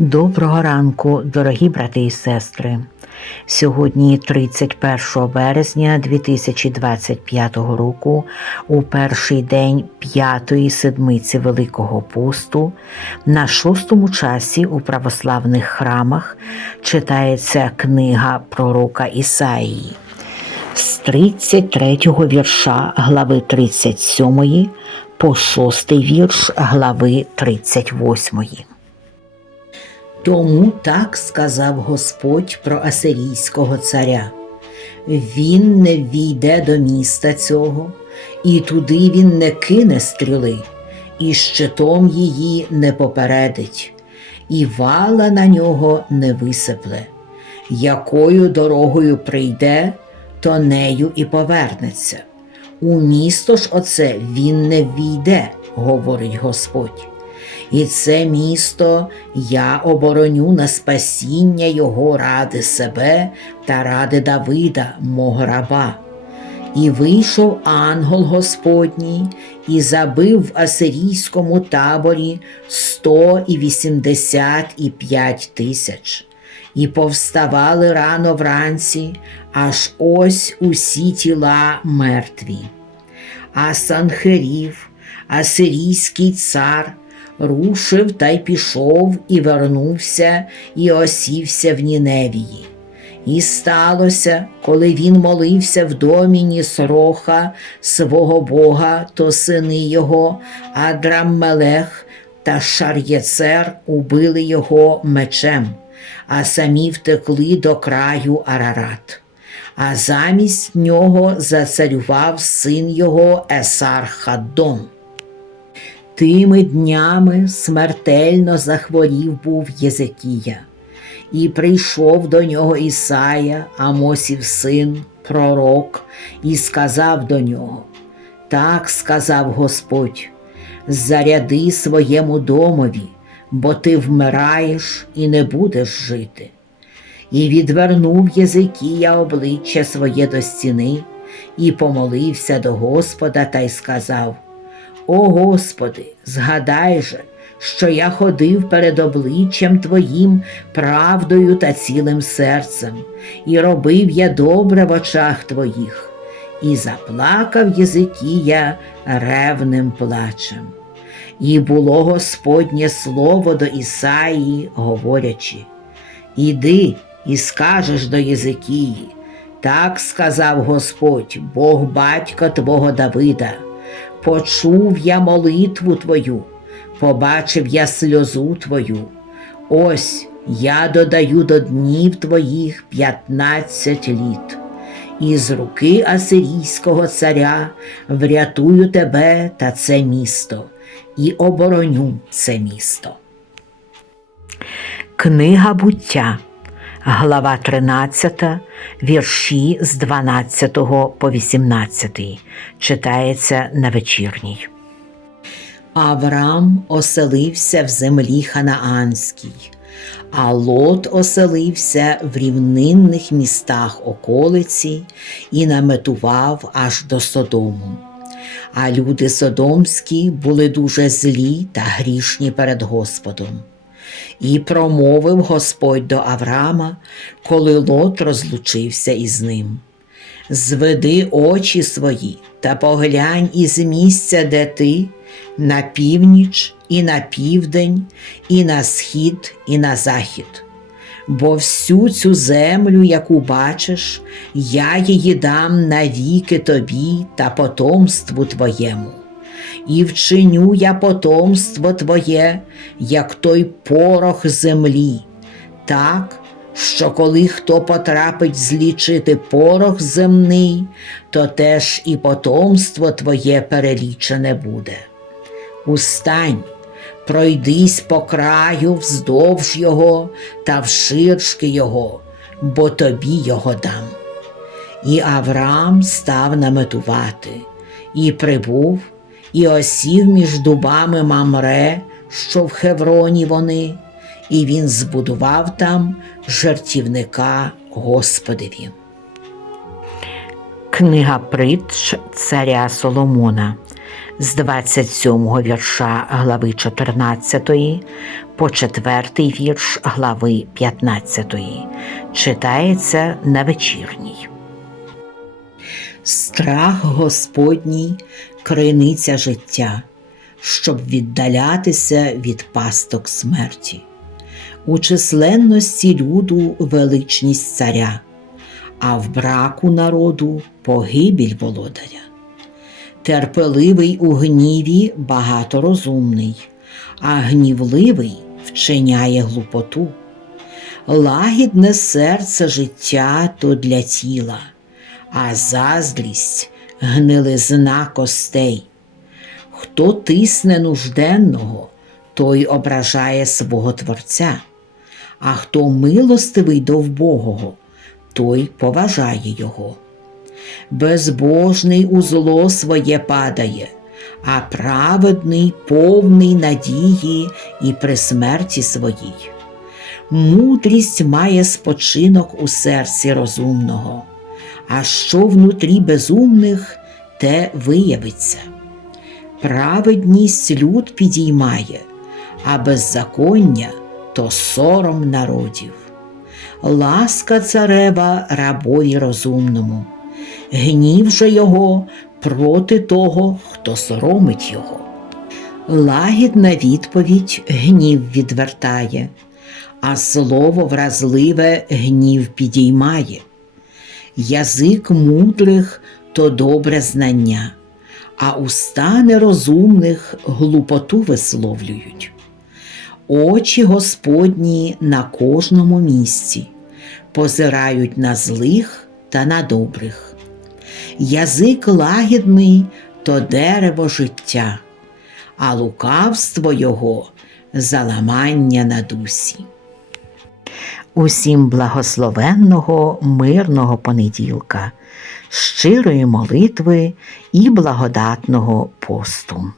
Доброго ранку, дорогі брати і сестри. Сьогодні, 31 березня 2025 року, у перший день п'ятої седмиці Великого посту, на шостому часі у православних храмах читається книга пророка Ісаїї з 33 вірша глави 37 по 6 вірш глави 38. Тому так сказав Господь про асирійського царя. Він не війде до міста цього, і туди він не кине стріли, і щитом її не попередить, і вала на нього не висипле. Якою дорогою прийде, то нею і повернеться. У місто ж оце він не війде, говорить Господь. І це місто я обороню на спасіння його ради себе та ради Давида, мого раба. І вийшов ангел Господній і забив в асирійському таборі сто і вісімдесят і п'ять тисяч. І повставали рано вранці, аж ось усі тіла мертві. А Санхерів, асирійський цар, рушив та й пішов, і вернувся, і осівся в Ніневії. І сталося, коли він молився в домі Нісроха, свого Бога, то сини його, Адраммелех та Шар'єцер убили його мечем, а самі втекли до краю Арарат. А замість нього зацарював син його Есар Хаддон. Тими днями смертельно захворів був Єзекія, і прийшов до нього Ісая, Амосів син, пророк, і сказав до нього: Так сказав Господь, заряди своєму домові, бо ти вмираєш і не будеш жити. І відвернув Єзикія обличчя своє до стіни, і помолився до Господа та й сказав: О Господи, згадай же, що я ходив перед обличчям Твоїм правдою та цілим серцем, і робив я добре в очах Твоїх, і заплакав Єзикія ревним плачем. І було Господнє слово до Ісаїї, говорячи: Іди і скажеш до Єзикії, так сказав Господь, Бог батька Твого Давида. Почув я молитву Твою, побачив я сльозу Твою. Ось я додаю до днів Твоїх п'ятнадцять літ, і з руки Асирійського царя врятую тебе та це місто, і обороню це місто. Книга буття, глава 13, вірші з 12 по 18, читається на вечірній. Авраам оселився в землі Ханаанській, а Лот оселився в рівнинних містах околиці і наметував аж до Содому. А люди содомські були дуже злі та грішні перед Господом. І промовив Господь до Авраама, коли Лот розлучився із ним. Зведи очі свої та поглянь із місця, де ти, на північ і на південь, і на схід, і на захід. Бо всю цю землю, яку бачиш, я її дам навіки тобі та потомству твоєму і вчиню я потомство Твоє, як той порох землі, так, що коли хто потрапить злічити порох земний, то теж і потомство Твоє перелічене буде. Устань, пройдись по краю вздовж його та вширшки його, бо тобі його дам. І Авраам став наметувати, і прибув і осів між дубами Мамре, що в Хевроні вони, і він збудував там жертівника Господеві. Книга притч царя Соломона, з 27 вірша глави 14 по 4 вірш глави 15 читається на вечірній. Страх Господній криниця життя, щоб віддалятися від пасток смерті. У численності люду величність царя, а в браку народу погибіль володаря. Терпеливий у гніві багаторозумний, а гнівливий вчиняє глупоту. Лагідне серце життя то для тіла, а заздрість гнилизна костей. Хто тисне нужденного, той ображає свого Творця, а хто милостивий до вбогого, той поважає його. Безбожний у зло своє падає, а праведний повний надії і при смерті своїй. Мудрість має спочинок у серці розумного, а що внутрі безумних, те виявиться. Праведність люд підіймає, а беззаконня то сором народів. Ласка царева рабові розумному, гнів же його проти того, хто соромить його. Лагідна відповідь гнів відвертає, а слово вразливе гнів підіймає. Язик мудрих то добре знання, а уста нерозумних глупоту висловлюють. Очі Господні на кожному місці, позирають на злих та на добрих. Язик лагідний то дерево життя, а лукавство його заламання на дусі. Усім благословенного, мирного понеділка, щирої молитви і благодатного посту.